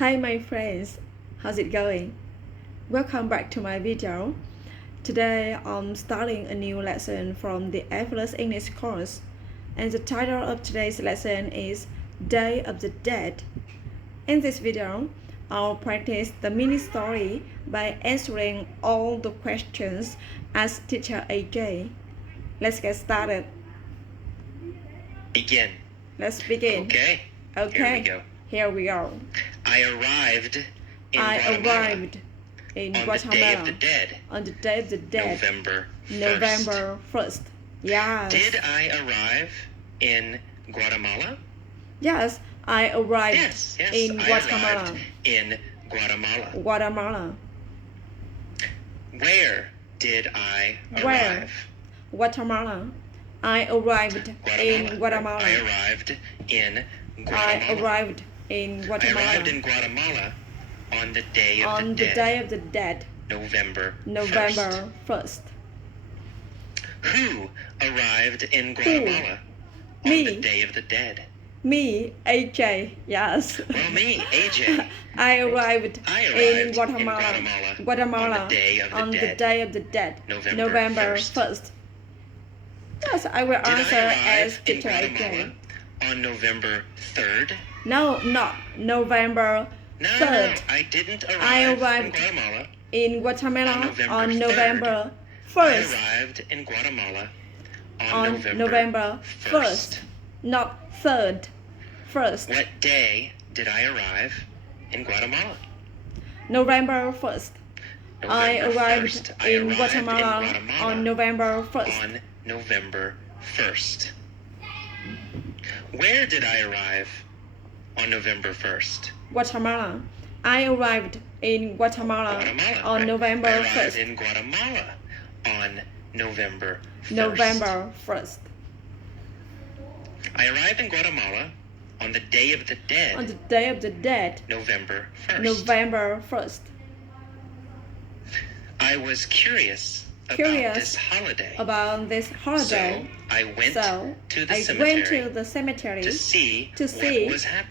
Hi my friends, how's it going? Welcome back to my video. Today I'm starting a new lesson from the Effortless English course, and the title of today's lesson is Day of the Dead. In this video, I'll practice the mini story by answering all the questions as teacher AJ. Let's get started. Begin. Let's begin. Okay. Okay. Here we go. I arrived in Guatemala on the Day of the Dead. On the Day of the Dead. November 1st. Yes. Did I arrive in Guatemala? Yes, I arrived Yes, in Guatemala. Arrived in Guatemala. Guatemala. Where did I arrive? Where? Guatemala. I arrived in Guatemala. I arrived in Guatemala. I arrived in Guatemala. I arrived in Guatemala on the Day of on the the Dead. Day of the Dead. November 1st. Who arrived in Guatemala on Me. the Day of the Dead? Me, AJ. Yes. Well, me, AJ. I arrived in Guatemala on the Day of the Dead. November 1st. Yes, I will answer as teacher AJ. On November 3rd? No, not November 3rd. No, I didn't arrive I arrived in Guatemala in Guatemala on November I 1st. arrived in Guatemala On November 1st. Not 3rd. 1st. What day did I arrive in Guatemala? November 1st. I arrived 1st. in Guatemala on November 1st. On November 1st. Where did I arrive on November 1st? Guatemala. I arrived in Guatemala on November I arrived 1st. in Guatemala on November 1st. November 1st. I arrived in Guatemala on the Day of the Dead. On the Day of the Dead. November 1st. November 1st. I was curious about this holiday. So I went to the cemetery to see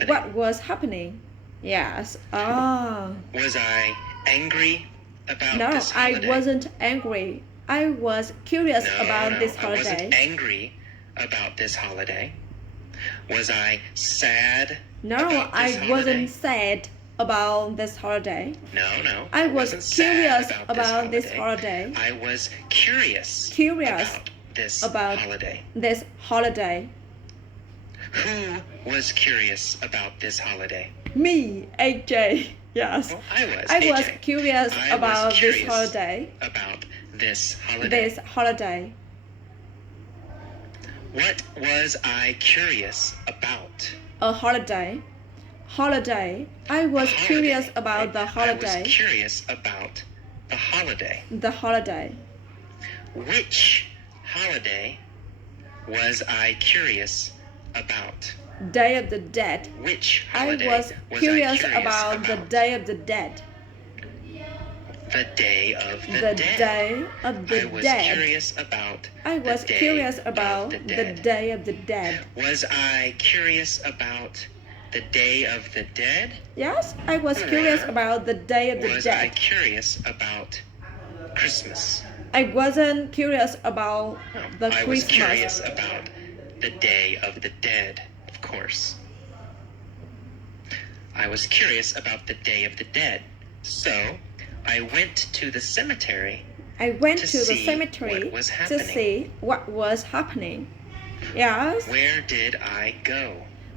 what was happening. Yes. Ah. Was I angry about No, this holiday? I wasn't angry. I was curious about this holiday. I wasn't angry about this holiday. Was I sad? No, about this I wasn't holiday? sad about this holiday. No. I was wasn't curious sad about this holiday. I was curious about this holiday. Who was curious about this holiday? Me, AJ. Yes. Well, I was AJ. curious I about was this curious holiday. About this holiday. This holiday. What was I curious about? A holiday. Holiday. I was curious about the holiday. I was curious about the holiday. The holiday. Which holiday was I curious about? Day of the Dead. Which I holiday was curious about the Day of the Dead. The Day of the The Dead. Day of the I was Dead. curious about I was the curious Day about of the the Dead. Day of the Dead. Was I curious about the Day of the Dead? Yes, I was curious about the Day of the Was I Dead. curious about Christmas? I wasn't curious about the I was curious Christmas. about the Day of the Dead, of course. I was curious about the Day of the Dead. So, I went to the cemetery I went to to the see cemetery what was to happening. see what was happening. Yes. Where did I go?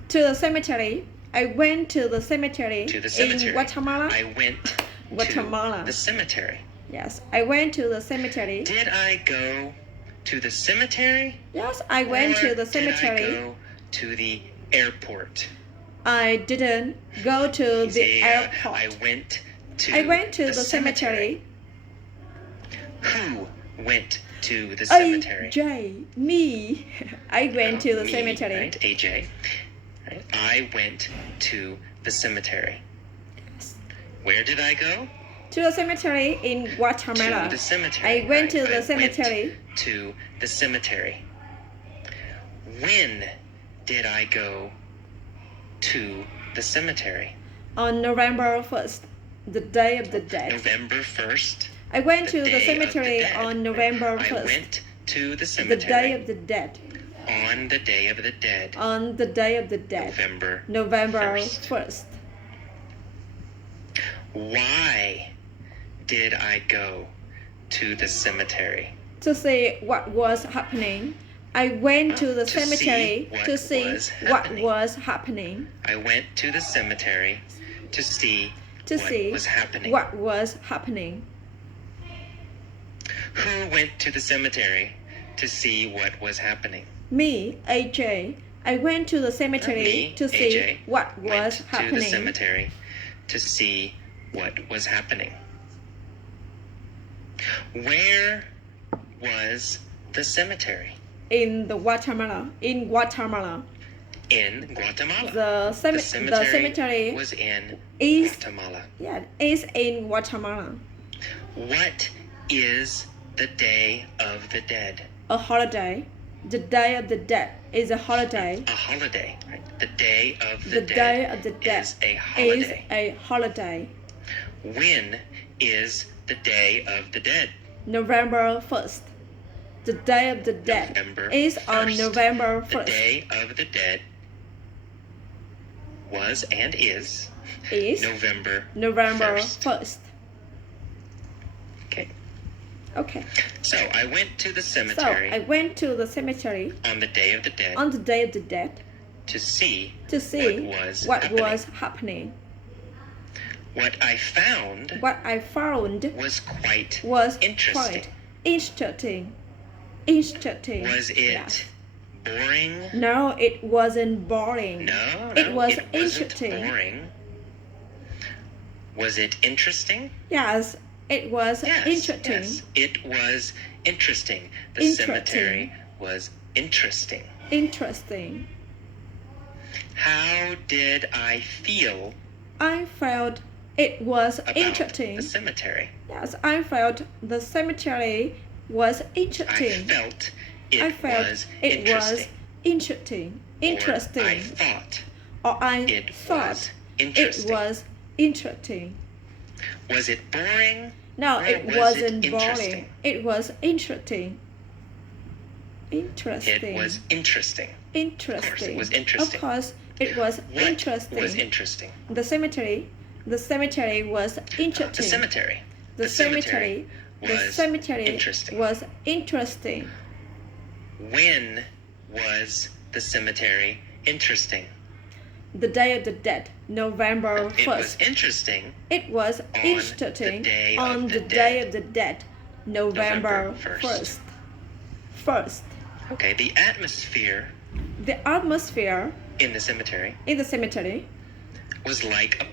To the cemetery. I went to the cemetery, To the cemetery. in Guatemala. I went Guatemala. to the cemetery. Yes, I went to the cemetery. Did I go to the cemetery? Yes, I went Or to the cemetery. Did I go to the airport? I didn't go to the See, airport. I went to the cemetery. Who went to the cemetery? AJ, me. I went to the Me, cemetery. Right, AJ. Right? I went to the cemetery. Where did I go? To the cemetery in Guatemala. To the cemetery. I went to Right, the I cemetery. went to the cemetery. When did I go to the cemetery? On November 1st, the Day of the Dead. November 1st. I went to the Day of cemetery Dead. on November I 1st. went to the The cemetery Day of the Dead. on the Day of the Dead. On the Day of the Dead. November 1st. 1st. Why did I go to the cemetery? To see what was happening. I went to the cemetery to see what was happening. I went to the cemetery to see what was happening. What was happening. Who went to the cemetery to see what was happening? Me, AJ. I went to the cemetery to see AJ, what was went happening. to the cemetery to see what was happening. Where was the cemetery? In Guatemala. In Guatemala. The cemetery was in is, Guatemala. Yeah, is in Guatemala. What is the Day of the Dead? A holiday. The Day of the Dead is a holiday. A holiday, right? The Day of the Dead. The Day of the Dead is a holiday. Is a holiday. When is the Day of the Dead? November 1st. The Day of the Dead is on November 1st. The Day of the Dead was and is November 1st. Okay. So I went to the cemetery. On the Day of the Dead. On the Day of the Dead. To see what was happening. What I found was quite interesting. Was it boring? No, it wasn't boring. No, it was it interesting. Wasn't boring. Was it interesting? Yes, it was interesting. Yes, it was interesting. The cemetery was interesting. Interesting. How did I feel? I felt it was about interesting. The cemetery. Yes, I felt the cemetery was interesting. I felt it was interesting. Or I It was interesting. Was it boring? No, or it was wasn't it boring. It was interesting. It was interesting. Interesting. Of course, it was interesting. Of course, it was What interesting. was interesting? The cemetery was interesting. The cemetery was interesting. When was the cemetery interesting? The Day of the Dead, November 1st. It was interesting. It was interesting on the Day of the Dead, November 1st. Okay, the atmosphere in the cemetery was like a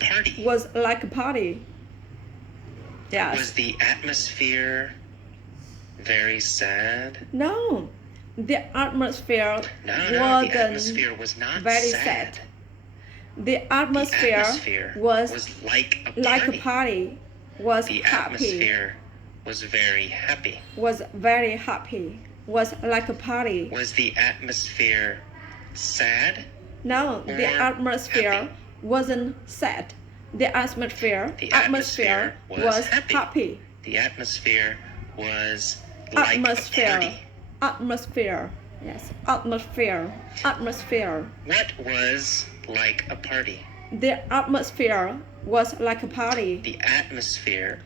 party. Yes. Was the atmosphere very sad? No, the atmosphere wasn't the atmosphere was not very sad. The atmosphere was like a party. The atmosphere was very happy. Was very happy. Was like a party. Was the atmosphere sad? No, the atmosphere happy? Wasn't sad. The atmosphere was happy. The atmosphere was like a party. Atmosphere. Yes, atmosphere. What was like a party? The atmosphere was like a party. The atmosphere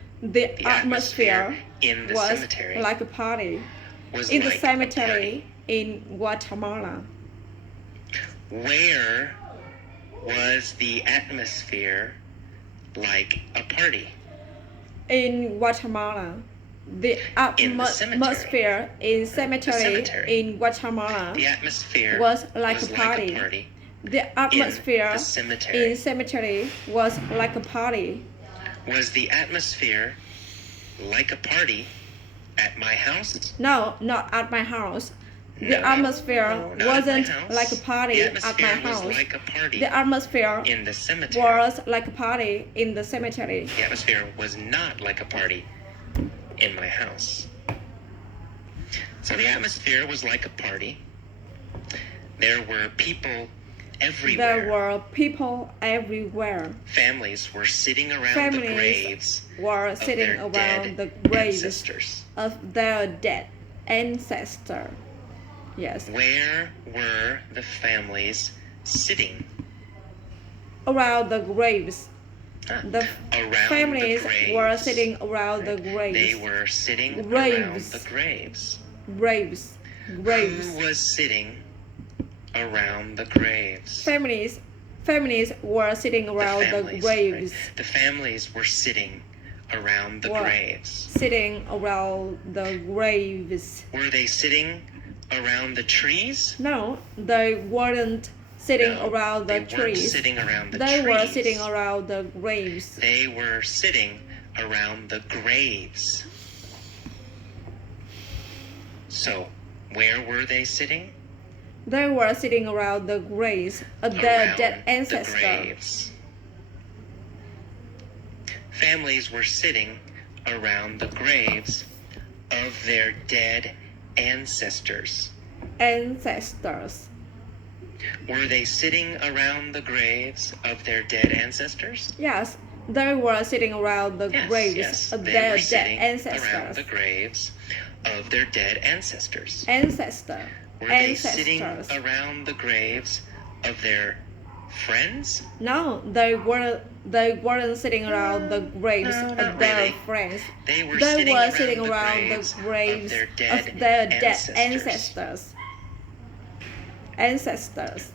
in the was cemetery like a party. Was in like the cemetery in Guatemala. Where was the atmosphere like a party? In Guatemala. The atmosphere in cemetery in Guatemala the atmosphere was like a party. The atmosphere in cemetery was like a party. Was the atmosphere like a party at my house? No, not at my house. The atmosphere wasn't like a party at my house. Was like a party the atmosphere in the cemetery was like a party in the cemetery. The atmosphere was not like a party in my house. So the atmosphere was like a party. There were people everywhere. There were people everywhere. Families were sitting around the Families graves were sitting their around dead the graves ancestors. of their dead ancestor. Yes. Where were the families sitting? Around the graves. The Around families the graves. were sitting around the graves. They were sitting Graves. around the graves. Graves. Graves. Who was sitting around the graves? Families were sitting around the families, graves. right? The families were sitting around the graves. Sitting around the graves. Were they sitting around the trees? No, they weren't sitting No, around the they weren't trees. sitting around the They trees. were sitting around the graves. They were sitting around the graves. So, where were they sitting? They were sitting around the graves of their Around dead the ancestors. graves. Families were sitting around the graves of their dead ancestors. Ancestors. Were they sitting around the graves of their dead ancestors? Yes, they were sitting around the graves Yes, of they their were dead sitting around ancestors. the graves of their dead ancestors. Ancestor. Were they sitting Ancestors. around the graves of their friends? No, they weren't sitting around the graves No, of not their really. friends. They were They sitting were around sitting the around graves the graves of their dead of their dead ancestors. Ancestors.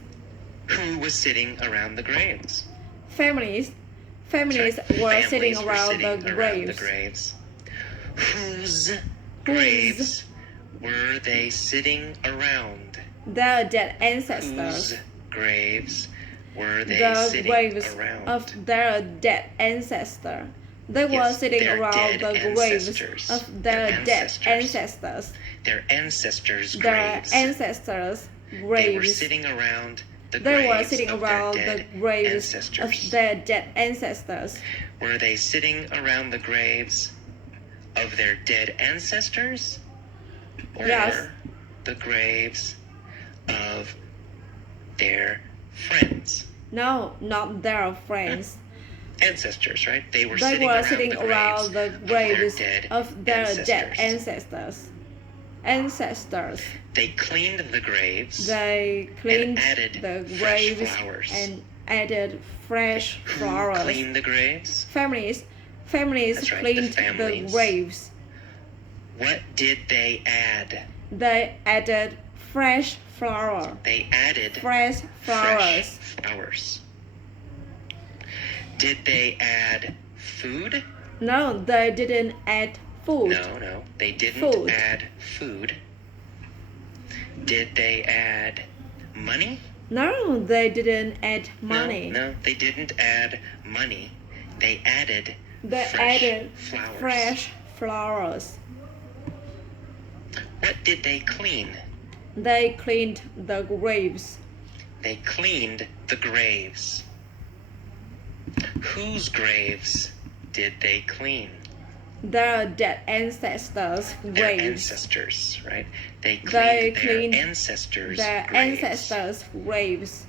Who was sitting around the graves? Families were sitting around the graves. Whose graves were they sitting around? Their dead Whose ancestors. graves were they The sitting graves around? of their dead ancestor. They were Yes, sitting their around dead the graves ancestors. of Their their dead ancestors. ancestors. Their ancestors' Their graves. ancestors' They were graves. sitting around the They were graves sitting of around their the dead graves ancestors. of their dead ancestors. Were they sitting around the graves of their dead ancestors? Or Yes. the graves of their friends? No, not their friends. Ancestors, right? They were They sitting were around sitting the around the graves graves of their dead ancestors. ancestors. They cleaned the graves. They cleaned added the fresh graves flowers. and added fresh Who flowers. cleaned the graves? Families That's right, the cleaned the families. graves. What did they add? They added fresh flower. They added Fresh flowers. flowers. Did they add food? No, they didn't add food. No, they didn't Food. add food. Did they add money? No, they didn't add money. No, they didn't add money. They added They fresh added flowers. fresh flowers. What did they clean? They cleaned the graves. They cleaned the graves. Whose graves did they clean? Their dead ancestors' Their graves. ancestors, right? They They cleaned their cleaned ancestors' Their graves. ancestors' graves.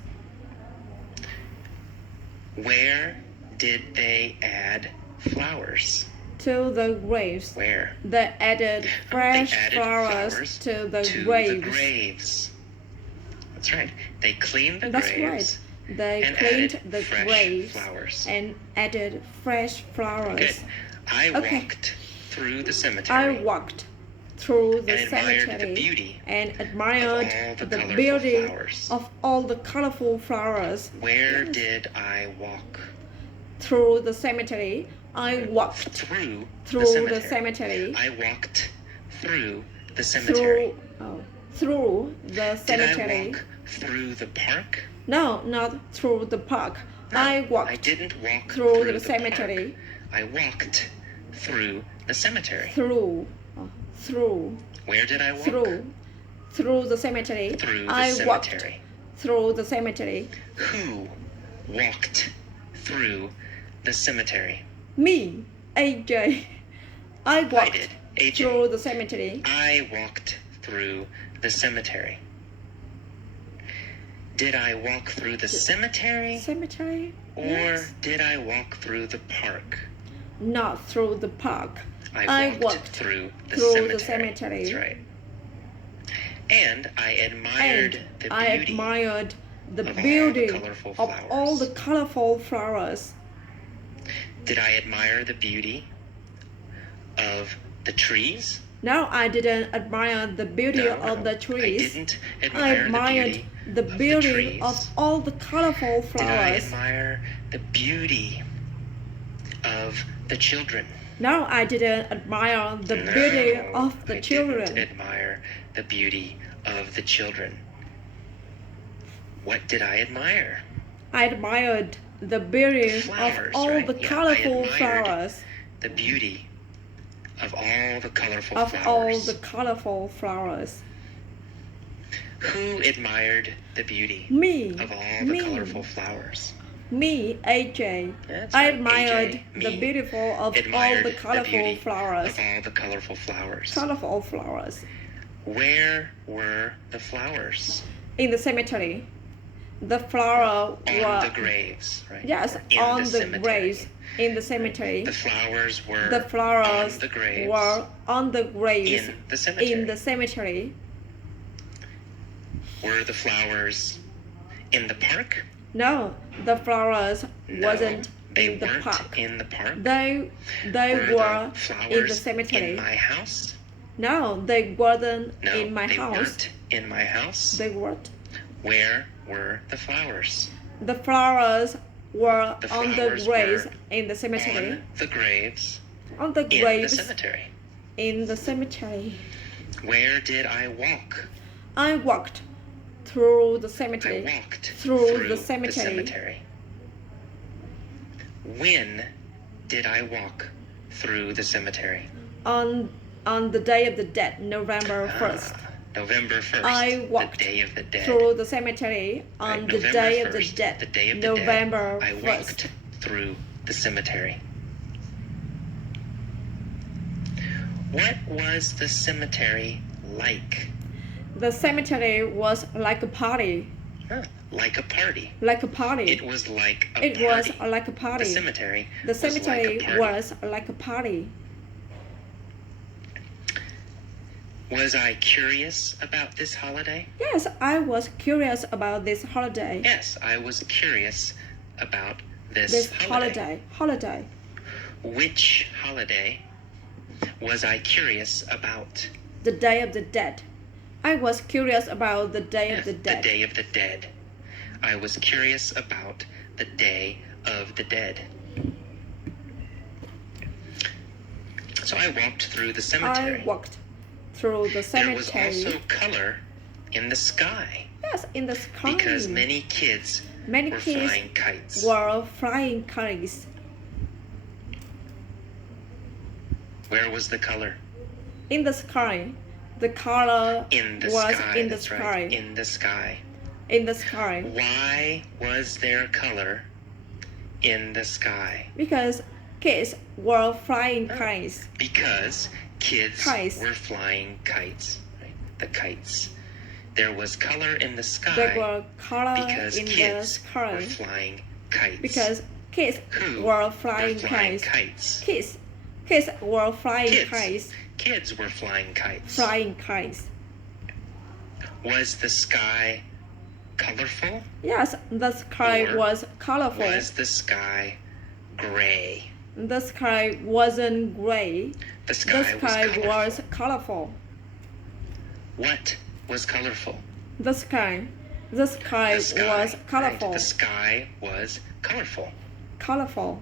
Where did they add flowers? To the graves. Where? They added fresh they added flowers to the to graves. the graves. That's right. They cleaned the That's graves. right. They and cleaned added the fresh graves flowers. and added fresh flowers. Good. I Okay. walked through the cemetery. I walked through the and admired cemetery the beauty and admired of all the the colorful beauty flowers. of all the colorful flowers. Where Yes. did I walk? Through the cemetery, I walked Through through the the cemetery. I walked through the cemetery. Through the Did I cemetery. walk through the park? No, not through the park. No, I walked I didn't walk through the the cemetery. park. I walked through the cemetery. Through Where did I walk? through the cemetery. Through the I walked cemetery. through the cemetery. Who walked through the cemetery? Me, AJ. I walked did, AJ. through the cemetery. I walked through the cemetery. Did I walk through the cemetery? Cemetery? Or Yes. did I walk through the park? Not through the park. I walked through the cemetery. That's right. And I admired the beauty of all the colorful flowers. Did I admire the beauty of the trees? No, I didn't admire the beauty of the trees. I didn't I admired the beauty of all the colorful Did I flowers. admire the beauty of the children? No, I didn't admire the beauty of the children. I didn't admire the beauty of the children. What did I admire? I admired the beauty Flowers, of all right? the Yeah, colorful I admired flowers. The beauty of all the colorful Of flowers. all the colorful flowers. Who admired the beauty Me. of all the colorful flowers? Me, AJ. That's I right, admired AJ, the beautiful of all the colorful flowers. Of all the colorful flowers. Colorful flowers. Where were the flowers? In the cemetery. The flower On the graves, right? Yes, In on the cemetery. graves. In the cemetery. The flowers were The flowers on the graves. were on the graves. In the cemetery. In the cemetery. Were the flowers in the park? No, the flowers No, wasn't they in the weren't park. in the park. They Were were the flowers in the cemetery. in my house? No, they weren't No, in my they house. weren't in my house. They weren't. Where were the flowers? The flowers were The on the flowers graves were in the cemetery. On the graves On the in the graves cemetery. in the cemetery. Where did I walk? I walked through the I cemetery. walked Through the cemetery. cemetery. When did I walk through the cemetery? On the day of the dead, November 1st. November 1st. I walked the Day of the Dead. through the cemetery on Right, the November day of the 1st, dead. The Day of the November Dead. I 1st. walked through the cemetery. What was the cemetery like? The cemetery was like a party. Like a party. Like a party. It was like a It party. was like a party. The cemetery. The cemetery was like a party. was like a party. Was I curious about this holiday? Yes, I was curious about this holiday. Yes, I was curious about this This holiday. holiday. Which holiday was I curious about? The Day of the Dead. I was curious about the Day of the Dead. The Day of the Dead. I was curious about the Day of the Dead. So I walked through the cemetery. I walked through the There was cemetery. also color in the sky Yes, in the sky. because many kids Many were kids flying kites. were flying kites. Where was the color? In the sky. The color In the was sky. in the That's sky. right. In the sky. In the sky. Why was there color in the sky? Because kids were flying kites. Because kids Kites. were flying kites. Right? The kites. There was color in the sky There were color because in the kids sky. were flying kites. Because kids Who were flying flying kites. kites? Kids were flying Kids. kites. Kids were flying kites. Flying kites. Was the sky colorful? Yes, the sky Or was colorful. Was the sky gray? The sky wasn't gray. The The sky, sky was colorful. was colorful. What was colorful? The sky was Right. colorful. The sky was colorful. Colorful.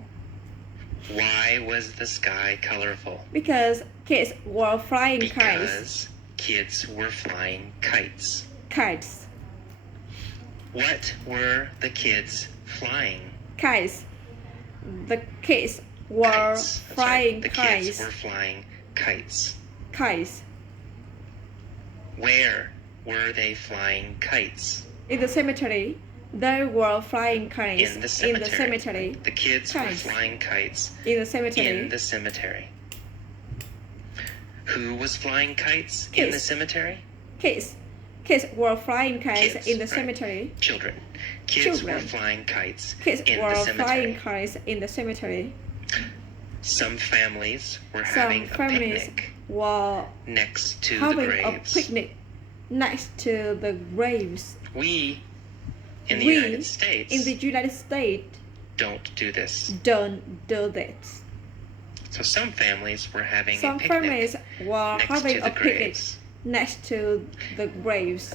Why was the sky colorful? Because kids were flying kites. Because kids were flying kites. Kites. What were the kids flying? Kites. The kids were Kites. That's flying right. The kites. kids were flying kites. Kites. Where were they flying kites? In the cemetery, they were flying kites. In the cemetery. In the cemetery. The kids Kites. were flying kites In the cemetery. in the cemetery. Who was flying kites in the Kids. cemetery? Kids Kids were flying kites Kids, in the right. cemetery. Children. Kids were Children. flying kites Kids in were the flying cemetery. kites in the cemetery. Some families were Some having a families picnic were next to the having a graves. picnic next to the graves. We, in the We, United States, in the United States, don't do this. don't do this. So some families were having Some a picnic families were next having to a the picnic graves. next to the graves.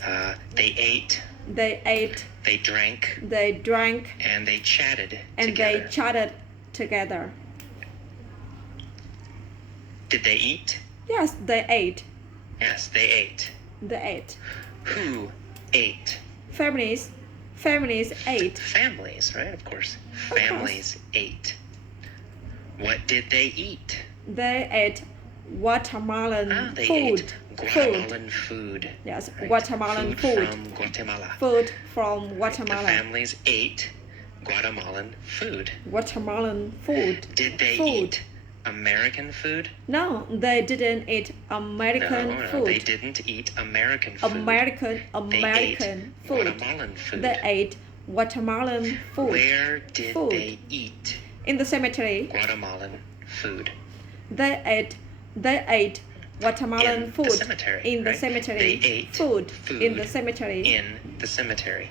They ate, They ate, they drank, they drank, and they chatted and together. they chatted together. Did they eat? Yes, they ate. Yes, they ate. They ate. Who ate? Families ate. Families, right? Of course. course. Families ate. What did they eat? They ate watermelon They food. ate Guatemalan food. Yes, Right? Guatemalan food. From Guatemala. Food from The Guatemala. families ate Guatemalan food. Watermelon food. Did they Food. eat American food? No, they didn't eat American No, food. they didn't eat American food. American They ate food. Guatemalan food. They ate Guatemalan food. Where did Food. they eat In the cemetery, Guatemalan food? they ate Guatemalan In food the cemetery. in the right? cemetery. They ate food in the food cemetery. in the cemetery.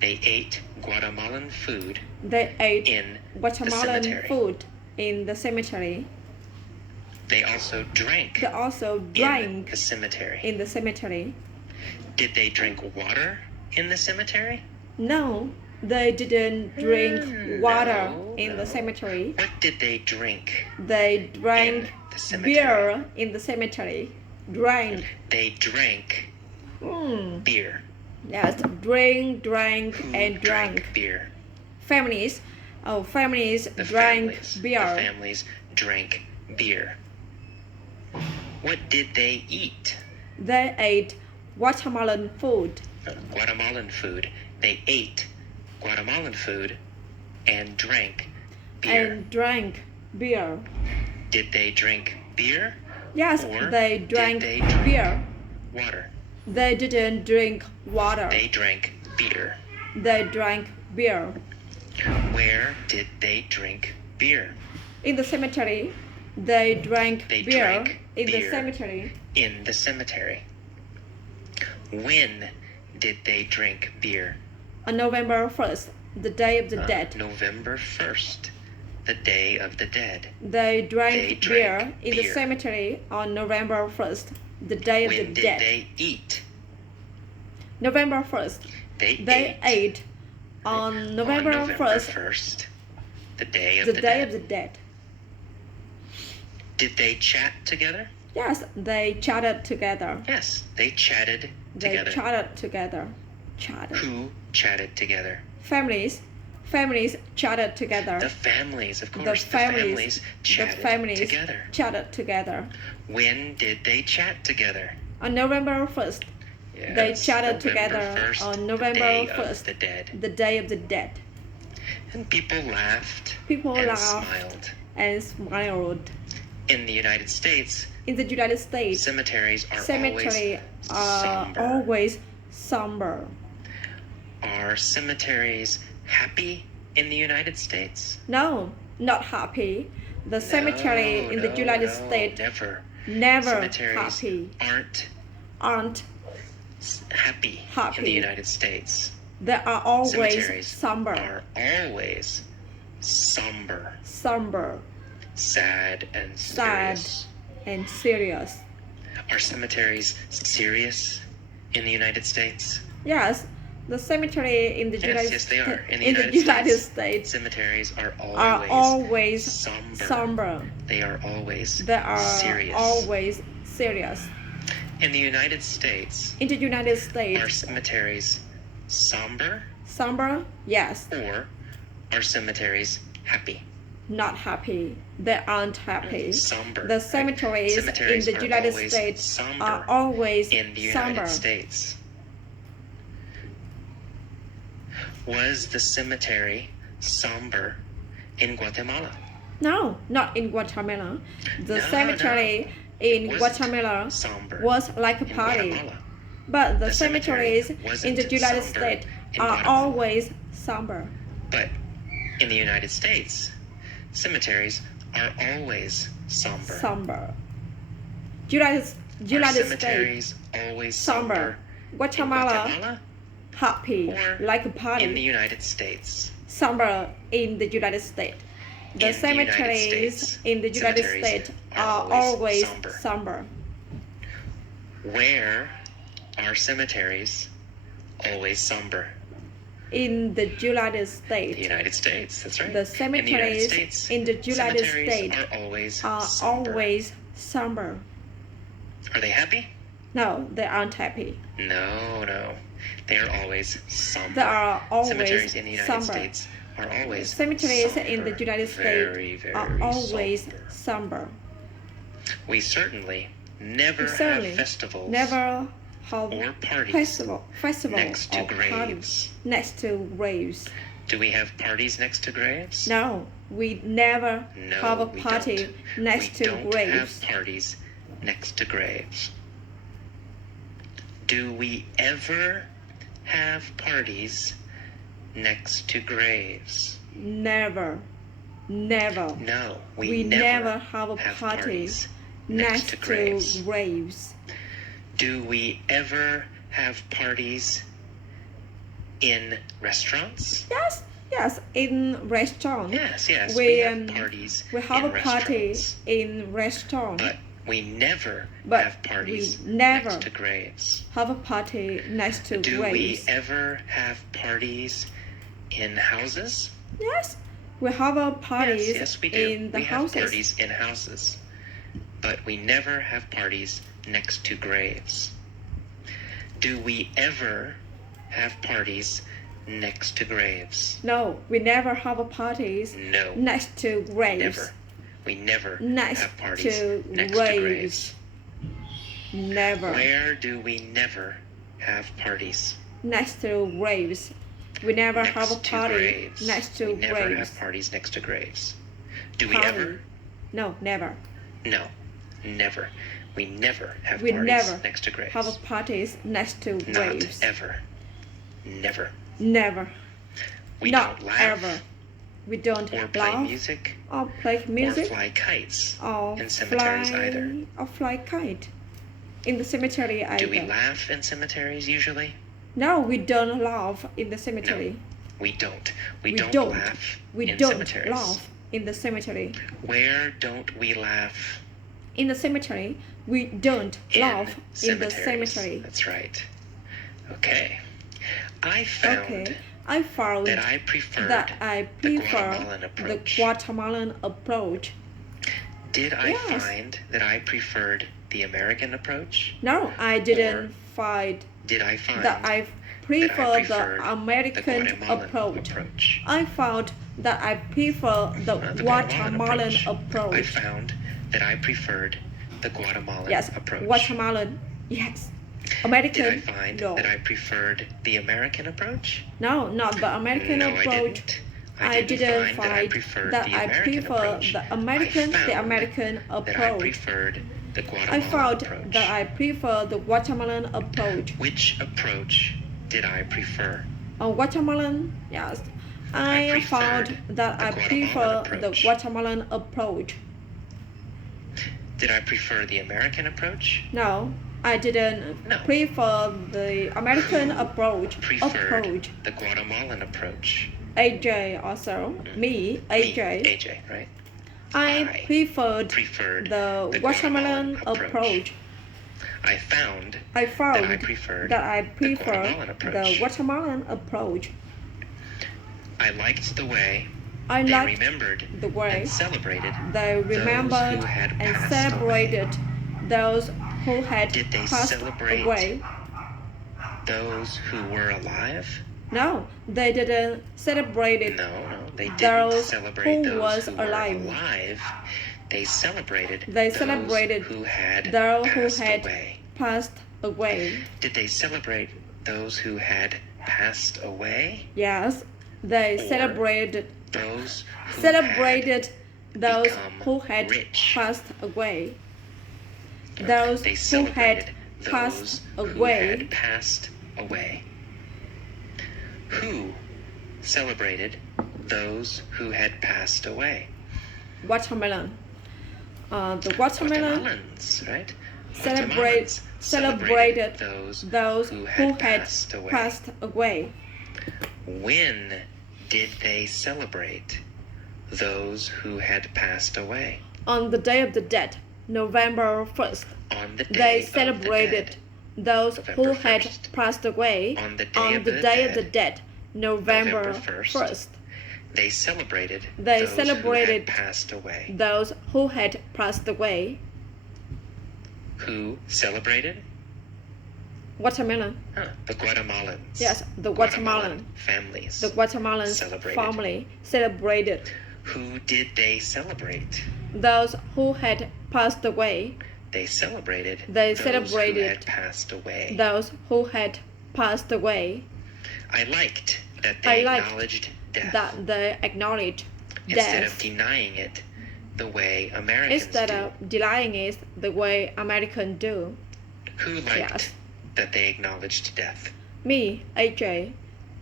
They ate Guatemalan food They ate in the Guatemalan cemetery. food in the cemetery. They also drank They also in drank the cemetery. in the cemetery. Did they drink water in the cemetery? No, they didn't drink water No, in the no. cemetery. What did they drink? They drank In the cemetery. beer in the cemetery. Drank. They drank beer. Yes, drank, Who and drank. drank beer? Families The drank families. beer. The families drank beer. What did they eat? They ate watermelon food. Guatemalan food. They ate Guatemalan food and drank beer. And drank beer. Did they drink beer? Yes, Or they did drank they drink beer. Water. They didn't drink water. They drank beer. They drank beer. Where did they drink beer? In the cemetery, they drank They beer drank in the beer. cemetery. In the cemetery. When did they drink beer? On November 1st, the Day of the Dead. November 1st, the Day of the Dead. They drank They beer drank in the beer. cemetery on November 1st, the Day of When the did Dead. they eat? November 1st, They ate on November 1st, 1st, the Day of the the Day Dead. of the Dead. Did they chat together? Yes, they chatted together. Yes, they chatted They together. chatted together. Chatted. Who chatted together? Families chatted together. The families, of The course. families chatted together. chatted together. When did they chat together? On November 1st, Yes, they chatted November together 1st, on the November Day 1st, of the Dead. the Day of the Dead. And people laughed People and laughed smiled. and smiled. In the United States, In the United States, cemeteries are cemeteries are somber. always somber. Are cemeteries happy in the United States? No, not happy. The cemetery in the United States Never never Cemeteries happy. Aren't happy in happy. the United States. They are always Cemeteries somber. are always somber, Somber, sad, and sad, serious. and serious. Are cemeteries serious in the United States? Yes, the cemetery in the Yes, they are. In the United United States, States cemeteries are are always somber. somber. They are always They are serious. always serious. In the United States, In the United are States, cemeteries somber somber? Yes, or are cemeteries happy? not happy. They aren't happy. Somber. The right? cemeteries Cemeteries in the are United always States somber are always in the somber. United States. Was the cemetery somber in Guatemala? No, not in Guatemala. The No, cemetery It in wasn't Guatemala somber was like a in party. Guatemala. But the cemetery cemeteries wasn't in the United somber States in are Guatemala. always somber. But in the United States, cemeteries are always somber. Somber. United Are States cemeteries always somber. somber in Guatemala Guatemala happy or like a in the party. United States? Somber in the United States. The In the United cemeteries States, in the United cemeteries States are are always always somber. somber. Where are cemeteries always somber? In the United The States, United States, that's right. the In the United cemeteries States, in the United cemeteries States are always are somber. always somber. Are they happy? No, they aren't happy. No, no. They are always somber. They are always Cemeteries in the United somber. States are always Cemeteries somber. in the United Very, States very are always somber. somber. We certainly never We certainly have festivals never have or parties festival next to or parties graves. next to graves. Do we have parties next to graves? No, we never No, have a we party don't. next We to don't graves. have parties next to graves. Do we ever have parties next to graves? Never, never. No, We never have a have party parties next to to graves. graves. Do we ever have parties in restaurants? Yes, in restaurant. Yes, yes, We, we have parties We have in a party restaurants. in restaurant. But we never But have parties we never next to graves. have a party next to Do graves. we ever have parties in houses? Yes, we have a parties Yes, we do. in the we houses. have parties in houses. But we never have parties next to graves. Do we ever have parties next to graves? No, we never have a parties No, next to graves. never. We never Next have parties to next graves. to graves. Never. Where do we never have parties? Next to graves. We never Next have a to party graves. next to we never graves. have parties next to graves. Do we Party. ever? No, never. No, never. We never have We parties never next to graves. have a parties next to Not graves. ever. Never. Never. We Not don't laugh ever. We don't or play laugh music or play music or fly kites or in cemeteries either. fly kite in the cemetery either. Do we laugh in cemeteries usually? No, we don't laugh in the cemetery. We don't. We, We don't, don't. laugh We in don't cemeteries. laugh in the cemetery. Where don't we laugh? In the cemetery, we don't laugh in the cemeteries. cemetery. That's right. Okay. I found Okay, I found that I preferred that I the prefer Guatemalan the approach. Guatemalan approach. Did I Yes. find that I preferred the American approach? No, I didn't find Did I find that I that I prefer preferred the American the Guatemalan approach. I found that I prefer the The Guatemalan I approach. found that I preferred the Guatemalan Yes, approach. Guatemalan. Yes. Did I American. find No. that I preferred the American approach? No, not the American No, approach. I didn't find that I find preferred that the I American prefer approach. the American I found American that I approach. preferred the I Guatemalan found approach. that I prefer the Guatemalan approach. Which approach did I prefer? Guatemalan, yes. I I found preferred that the I prefer Guatemalan the approach. Guatemalan approach. Did I prefer the American approach? No, I didn't No. prefer the American approach. Preferred the Guatemalan approach. AJ also. Me, AJ. AJ, right? I preferred Preferred the Guatemalan approach. I found I found that I preferred that I the prefer Guatemalan the approach. Guatemalan approach. I liked the way I they liked remembered the way and celebrated they remembered who had and passed celebrated those who had Did they passed celebrate away. those who were alive. No, they didn't celebrate it. No, they didn't Those celebrate who those was who were alive. alive. They celebrated They those celebrated who had those who passed had away. passed away. Did they celebrate those who had passed away? Yes, they Or celebrated Those who celebrated those become who had rich. passed away. had, Those they who celebrated had passed who away. had passed away. Who celebrated those who had passed away? Watermelon. The watermelon Guatemalans, right? celebrated those who had passed away. When did they celebrate those who had passed away? On the Day of the Dead, November 1st, On the they day of the celebrated dead. those who November had 1st. passed away. On the On the Day of the Dead, November 1st, They celebrated they those celebrated who had passed away. those who had passed away. Who celebrated? Watermelon. The Guatemalans. Yes, the Guatemalan families. The Guatemalan Celebrated. family celebrated Who did they celebrate? those who had passed away. They celebrated They those who celebrated had passed away. Those who had passed away. I liked that they I liked acknowledged death That they acknowledged instead of death denying it the way Americans instead do. of denying it the way Americans do. Who liked Yes. that they acknowledged death? Me, AJ,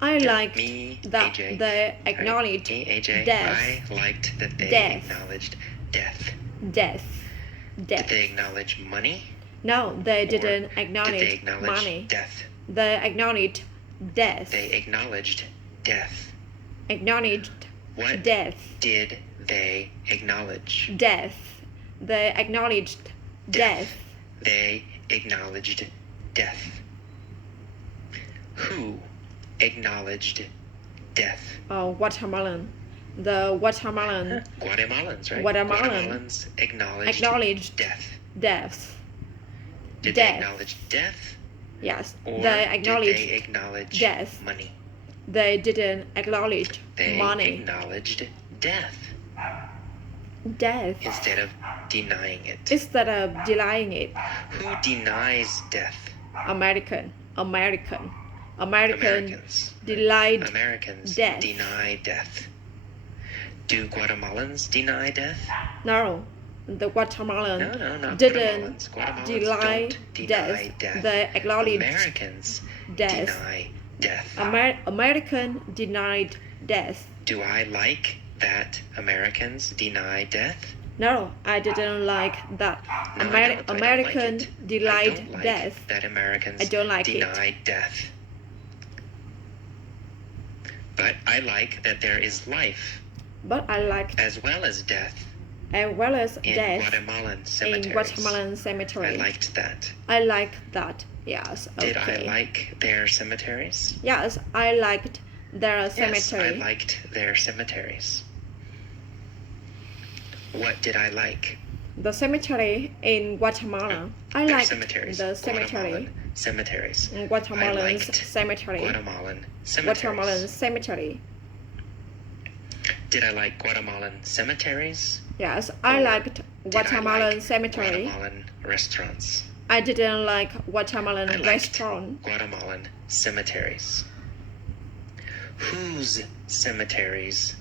I liked Me, that AJ. they acknowledged Me, AJ. death. I liked that they Death. acknowledged death. Death. Did Death. they acknowledge money? No, they Or didn't Did they acknowledge acknowledge money. death? They acknowledged death. They acknowledged death. Acknowledged What death. did they acknowledge? Death. They acknowledged death. They acknowledged death. Who acknowledged death? Watermelon. The watermelon Guatemalans, right? Guatemalan Guatemalans acknowledged acknowledged death. death. Did death. they acknowledge death? Yes, Or they did acknowledged they acknowledge death. money? They didn't acknowledge They money. acknowledged death Death. instead of denying it. Instead of denying it. Who denies death? American. Americans. denied Americans death. deny death. Do Guatemalans deny death? No, the Guatemalan No, not didn't Guatemalans. Guatemalans deny don't deny death. They acknowledged Americans death. deny death. American denied death. Do I like that Americans deny death? No, I didn't like that. No, I don't. I don't American like it. I denied don't like death. that Americans I don't like it. deny death. But I like that there is life But I liked as well as death as well as in death Guatemalan in cemeteries. Guatemalan cemetery. I liked that. I liked that. Yes. Okay. Did I like their cemeteries? Yes, I liked their Yes, cemetery. I liked their cemeteries. What did I like? The cemetery in Guatemala. I Their liked cemeteries. the cemetery Guatemalan cemeteries. in I Guatemalan's liked cemetery. Guatemalan Guatemalan cemeteries. cemetery. Did I like Guatemalan cemeteries? Yes, I Or liked Did I Guatemalan like cemetery. Guatemalan restaurants. I didn't like Guatemalan I liked restaurant. Guatemalan cemeteries. Whose cemeteries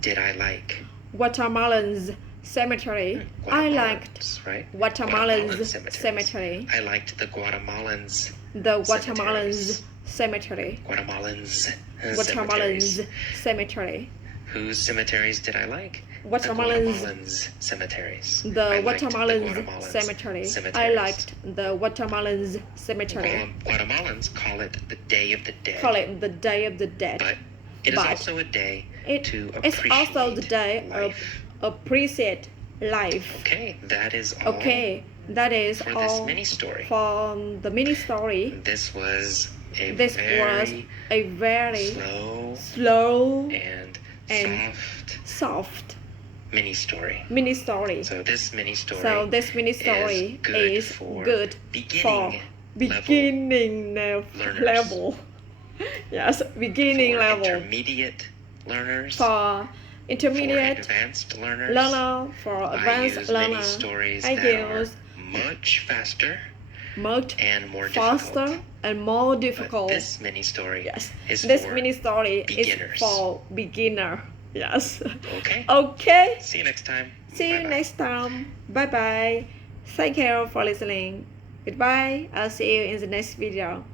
did I like? Guatemalan's cemetery. I liked Guatemalans, right? Guatemalan's cemeteries. cemetery. I liked the Guatemalans. The Guatemalan's cemetery. Guatemalans. Guatemalan's cemeteries. cemetery. Whose cemeteries did I like? Guatemalan's Guatemalan's cemeteries. I The liked Guatemalan's Guatemalan's cemetery. I cemeteries. liked the Guatemalan's cemetery. Guatemalans call it the Day of the Dead. Call it the Day of the Dead. But it is But also a day It to is appreciate also the day life. of appreciate life. Okay, that is all Okay, that is for this all mini story. from the mini story. This was a This was very a very slow slow and and soft soft mini story. mini story. So this mini story So this mini story good is for good beginning for beginning learners. level. Yes, beginning for level. intermediate learners, For intermediate for advanced learners, learner, for I advanced use mini learner. stories I that use are much faster much and more faster difficult. and more But difficult. this mini story Yes, is this for mini story beginners. is for beginner. Yes. Okay. Okay. See you next time. See you Bye-bye. next time. Bye bye. Thank you for listening. Goodbye. I'll see you in the next video.